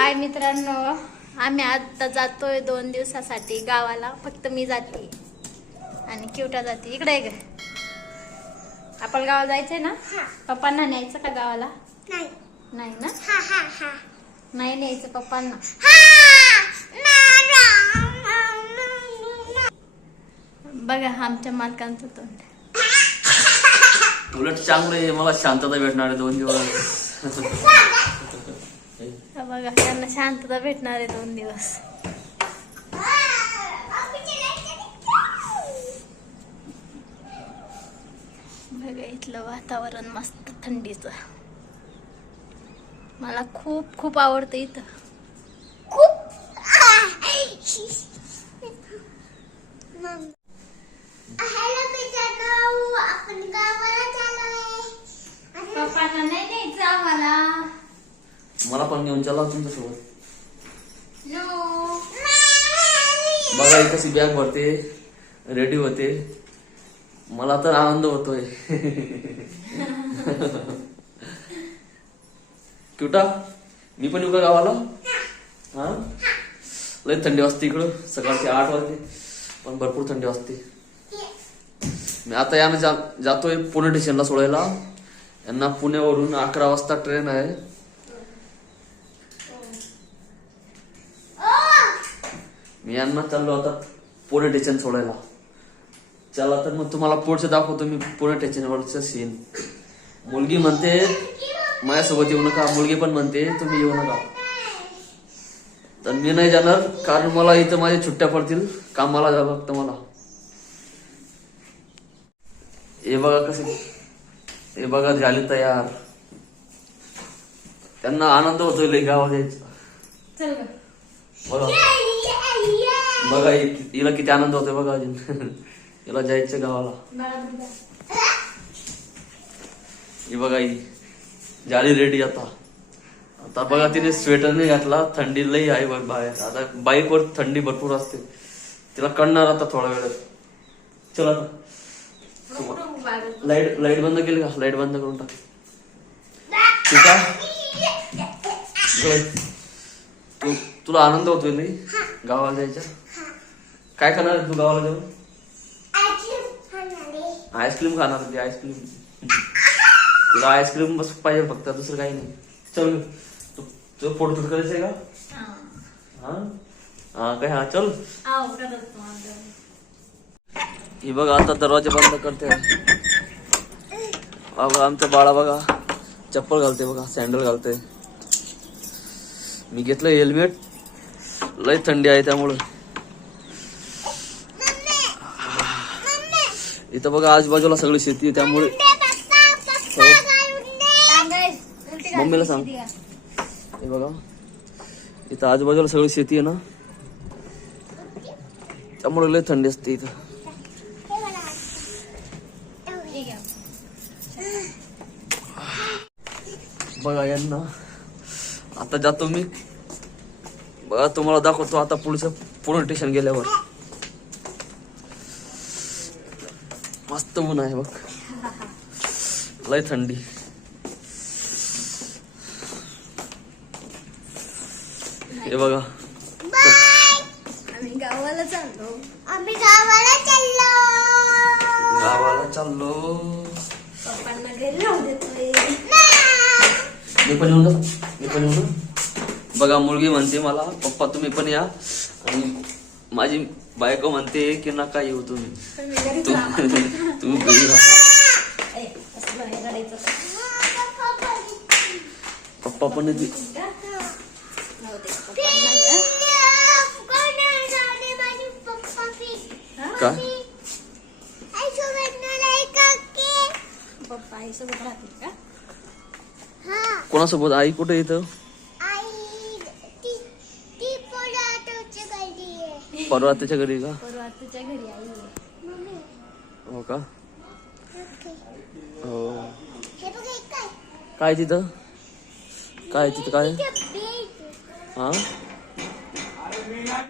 हाय मित्रांनो आम्ही आता जातोय दोन दिवसासाठी गावाला. फक्त मी जाते. आणि क्युटा जाते. इकडे आहे का आपण गावाला जायचंय ना? पप्पांना न्यायचं का गावाला? नाही. नाही ना? हा हा हा. नाही न्यायचं पप्पांना. बघा आमच्या मालकांचं तोंड. उलट चांगलं आहे. मला शांतता भेटणार आहे दोन दिवस. बघा त्यांना शांतता भेटणार आहे दोन दिवस. बघा इथलं वातावरण मस्त थंडीचं. मला खूप खूप आवडतं इथं. खूप मित्रांनो आपण गावाला चाललोय पप्पांना नाही न्यायचं आम्हाला मला पण घेऊन चला तुमच्यासोबत. बघा कशी बॅग भरते रेडी होते. मला तर आनंद होतोय. क्युटा मी पण येऊ का गावाला? हा? लय थंडी वाजते इकडं. सकाळचे आठ वाजते पण भरपूर थंडी वाजते. मी आता यानं जा जातोय पुणे स्टेशनला सोडायला. यांना पुण्यावरून अकरा वाजता ट्रेन आहे. मी यांना चाललो आता पुणे स्टेशन सोडायला. चला तर मग तुम्हाला पुढचं दाखवतो मी पुणे स्टेशनवरचं सीन मुलगी म्हणते माझ्यासोबत येऊ नका. मुलगी पण म्हणते तुम्ही येऊ नका. तर मी नाही जाणार कारण मला इथं माझ्या छुट्ट्या पडतील. कामाला जावं लागतं मला. हे बघा कसे हे बघा झाले तयार. त्यांना आनंद होतोय गावात यायचा. बघा बघा हिला किती आनंद होतोय बघा अजून. हिला जायचं गावाला. ही बघा ही झाली रेडी आता. आता बघा तिने स्वेटर नाही घातला थंडी लई आहे बघ बाहेर. आता बाईकवर थंडी भरपूर असते. तिला कळणार आता थोडा वेळ. चला आता. लाइट लाइट बंद केली का? लाइट बंद करून टाक. ठीक आहे? तुला आनंद होतोय नाही गावाला जायचा? काय खाणार तू गावाला जाऊन? आईस्क्रीम खाणार होती आईस्क्रीम. तुला आईस्क्रीम बस पाहिजे फक्त दुसरं काही नाही. चल तू तुझं फोटो शूट करायचंय का? हा. हा? हा काय हा चल. ही बघा आता दरवाजा बंद करते. हा बघा आमचं बाळा बघा चप्पल घालते बघा सँडल घालते. मी घेतलं हेल्मेट. लय थंडी आहे त्यामुळं. इथं बघा आजूबाजूला सगळी शेती आहे त्यामुळे हो. मम्मीला सांग. हे बघा इथं आजूबाजूला सगळी शेती आहे ना त्यामुळे लय थंडी असते इथं. बघा यांना आता जातो मी बघा तुम्हाला दाखवतो आता पुढचं पुणे स्टेशन गेल्यावर मस्त ऊन आहे बघ. लय थंडी. हे बघा. आम्ही गावाला चाललो. आम्ही गावाला चाललो. गावाला चाललो. पप्पांना घरी राहू देतोय. मी पण येऊ ना मी पण येऊ ना बघा मुलगी म्हणते मला पप्पा तुम्ही पण या. आणि माझी बायको म्हणते की नका येऊ तुम्ही. तू घरी? पप्पा पण का? कोणासोबत? आई कुठे येतं परवा त्याच्या घरी का? परवा तुझ्या घरी आई आहे. हो का? हो. काय? तिथं? काय तिथं काय? हा?